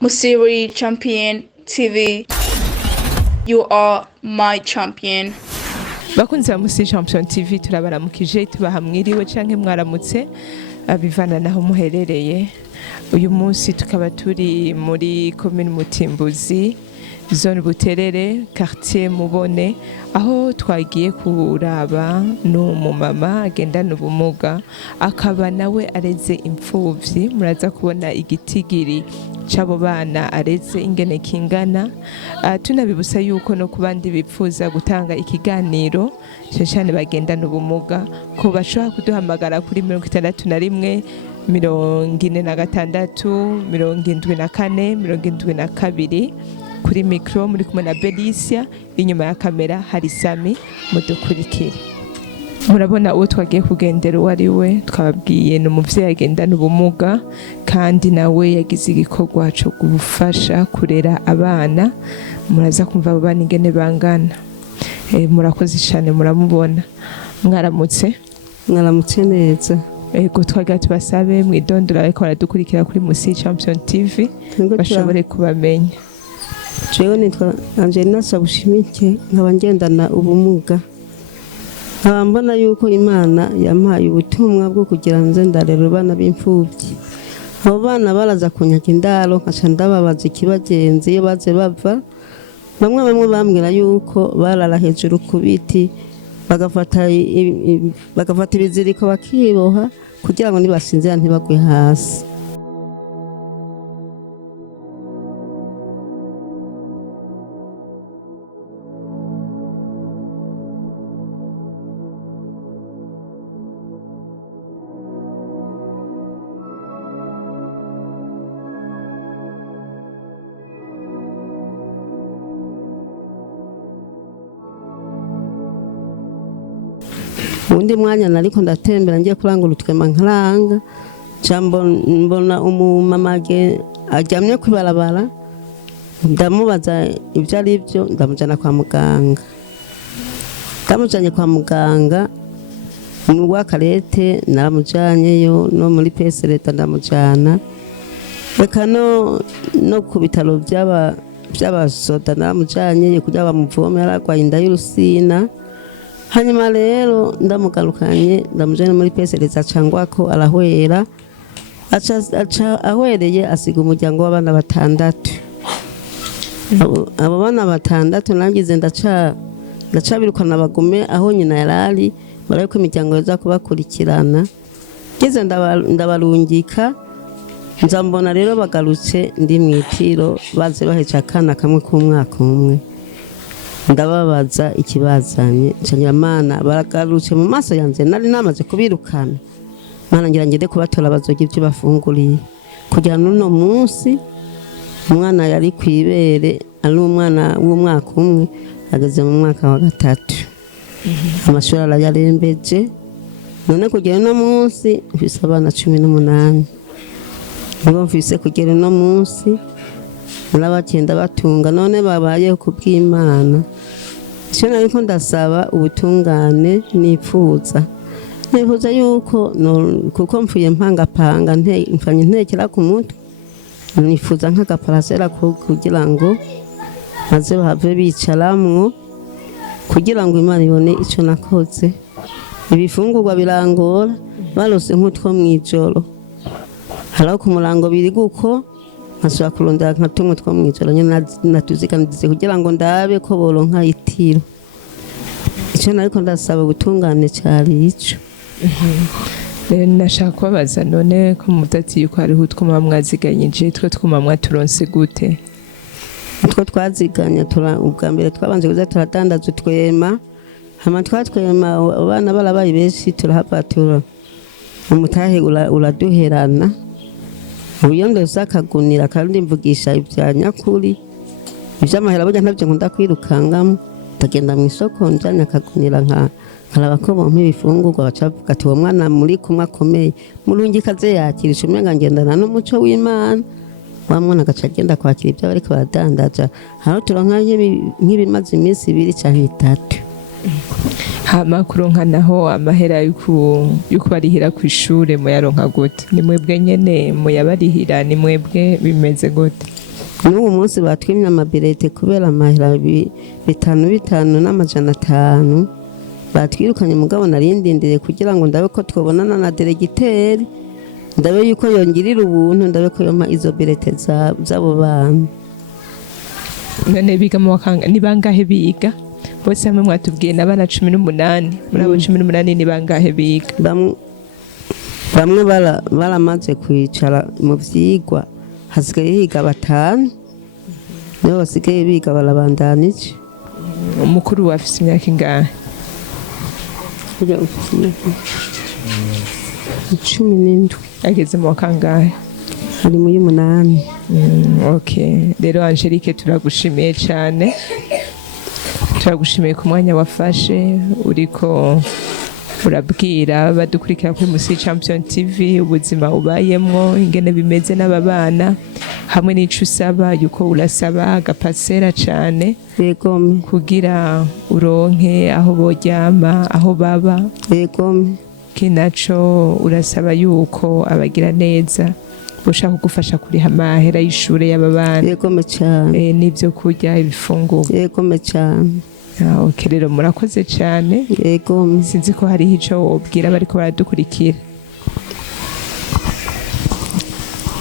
Musiri Champion TV. You are my champion. Bakunzi ba Musiri Champion TV turabaramukije tubaha mwiriwe canke mwaramutse abivana naho muherereye. Uyu munsi tukaba turi muri commune Mutimbuzi, zone Buterere, quartier Mubone, aho twagiye kuraba n'umumama agendana ubumuga akaba nawe areze imfuvyi. Muraza kubona igitigiri c'abo bana areze ingene kingana. Tunabibusa yuko no kubandi bipfuza gutanga ikiganiro cyane bagendana ubumuga ko bashobora kuduhamagara kuri 61 46 74 72 kuri mikro. Muri kumwe na Belicia, inyuma ya kamera hari Sami. Mudukurikire. Murabona uwo twagiye kugendera wari we twababwiye no muvyeyi agendana ubumuga kandi nawe yagize igikorwa cyo gufasha kurera abana. Muraza kumva abo bana ingene bangana. Murakoze cyane, muramubona. Mwaramutse neza. Ego twagira tubasabe mwidondora ariko baradukurikira kuri Musiri Champion TV bashobore kubamenya. Jewe nitwa Angelina Sabushimike, nkaba ngendana ubumuga. Mbona yuko Imana yampaye ubutumwa bwo kugira nze ndarera abana b'imfuvyi. Abo bana baraza kunyaga indaro nkaca ndababaza ikibagenzi iyo baze bava. Bamwe bambwira yuko barara hejuru ku biti bagafata ibiziriko bakiboha kugira ngo nibasinzira ntibagwe hasi. Undi mwanya nariko ndatembera ngiye kurangura utwema nkaranga jambo mbona umumama aryamye kwibarabara. Ndamubaza ibyo ari byo, ndamujana kwa muganga. Ndamujanye kwa muganga n'ubwa karete naramujanyeyo no muri pese leta ndamujana. Reka no ku bitaro by'abasoda naramujanyeyo kugira bamuvome, yaragwaye inda y'urusina. Hanyuma rero ndamugarukanye ndamujana muri pese leta cangwa ko arahwera. Aca ahwereye asiga umuryango w'abana 6. Abo bana 6 nagize ndacabirukana bagume aho nyina yarari barayiko imiryango yoza kubakurikirana. Gize ndabarungika nzambona rero bagarutse ndi mwitiro baze baheca akana kamwe k'umwaka umwe. Ndababaza ikibazanye ncangira Mana baragarutse mu maso yanze nari namaze kubirukana. Mana ngira ngende kubatora bazoga ibyo bafunguriye kugira n'uno munsi umwana yari kwibere ari umwana w'umwaka umwe ageze mu mwaka wa 3. Amashuri arayarembeje none kugira no munsi mfise abana 18. Nibo mfise kugira no munsi murabakenda batunga none babayeho kubw'Imana. Cyo nariko ndasaba ubutungane nipfuza yuko kuko mfuye mpangapanga mfanye ntekera ku mutwe nifuza nk'agaparasera kugira ngo maze bahave bicaramwo kugira ngo Imana ibone ico nakoze. Ibifungurwa birangora barose nk'utwo mwijoro, haraho ku murango biri guko nkasubira kurondera nkatumwe two mwijoro nyene natuziganize kugira ngo ndabe ko boronka itiro. Ico nariko ndasaba ubutungane cyari ico. Nashaka kubabaza none ko mudati yuko hariho utwuma mwaziganyije twe twuma mwaturonse gute? Utwo twaziganya ubwa mbere twabanje kuza turadandaza utwema, hama twatwema abana barabaye benshi turahapatura umutahe uraduherana. Uyo ndose akagunira kandi mvugisha ibya nyakuri ivy'amahera burya ntavyo nkunda kwirukangamo. Tagenda mu isoko njanya akagunira nkaraba ko bompa ibifungurwa bacavuga ati uwo mwana muri kumwe akomeye murungikaze yakirisha umenga ngendana n'umuco w'Imana. Wa mwana agaca agenda kwakira ibyo bariko baradandaza, hano turonka nk'ibimaze iminsi 2 canke 3. hama kuronka naho amahera yuko barihira ku ishure muyaronka gute? Ni mwebwe nyene muyabarihira? Ni mwebwe bimeze gute? n'ubu munsi batwimye amabirete kubera amahera 5,500 n'amajana 5 batwirukanye mugabo narindindire kugira ngo ndabe ko twobonana na delegiteri ndabe yuko yongirira ubuntu ndabe ko yoma izo birete zabo bana. None biga mu wakanga ni bangahe biga bose hamwe mwatubwiye n'abana 18 muri abo 18 ni bangahe biga? Bamwe baramaze kwicara mu vyigwa hasigaye higa 5 nibo basigaye biga barabandanije. Umukuru afise imyaka ingahe? 17 ageze mu wakangahe? ari muri 8. Okay, rero Angelique turagushimiye cyane, turagushimiye ku mwanya wafashe uriko urabwira badukurikira kuri Musi Champion TV ubuzima ubayemwo ingene bimeze n'ababana hamwe n'ico usaba yuko urasaba agapasera cyane yego kugira uronke aho boryama aho baba yego kinaco urasaba yuko abagira neza boshaka kugufasha kuri amahera y'ishure y'ababana yego cyane n'ibyo kurya ibifunguro yego cyane. Okay, rero murakoze cyane. Yego sinzi ko hari ico wobwira bariko baradukurikira.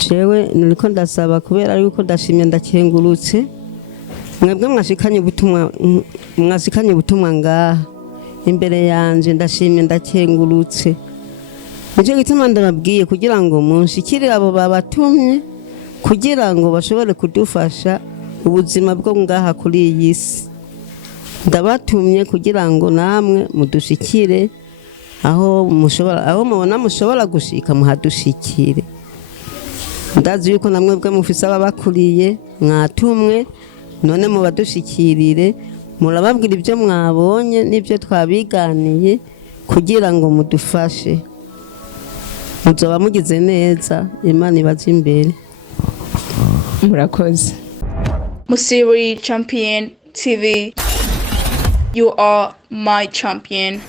Jewe niko ndasaba kubera yuko ndashimye ndakengurutse mwebwe mwashikanye ubutumwa ngaha imbere yanje ndashimye ndakengurutse nicyo gituma ndababwiye kugira ngo munshikire abo babatumye kugira ngo bashobore kudufasha ubuzima bwo ngaha kuri iyi si. Ndabatumye kugira ngo namwe mudushikire aho mubona mushobora gushika muhadushikire. Ndazi yuko namwe bwe mufise ababakuriye mwatumwe none mubadushikirire murababwira ibyo mwabonye n'ibyo twabiganiye kugira ngo mudufashe muzoba mugize neza Imana ibaze imbere. Murakoze. Musi Champion TV, you are my champion.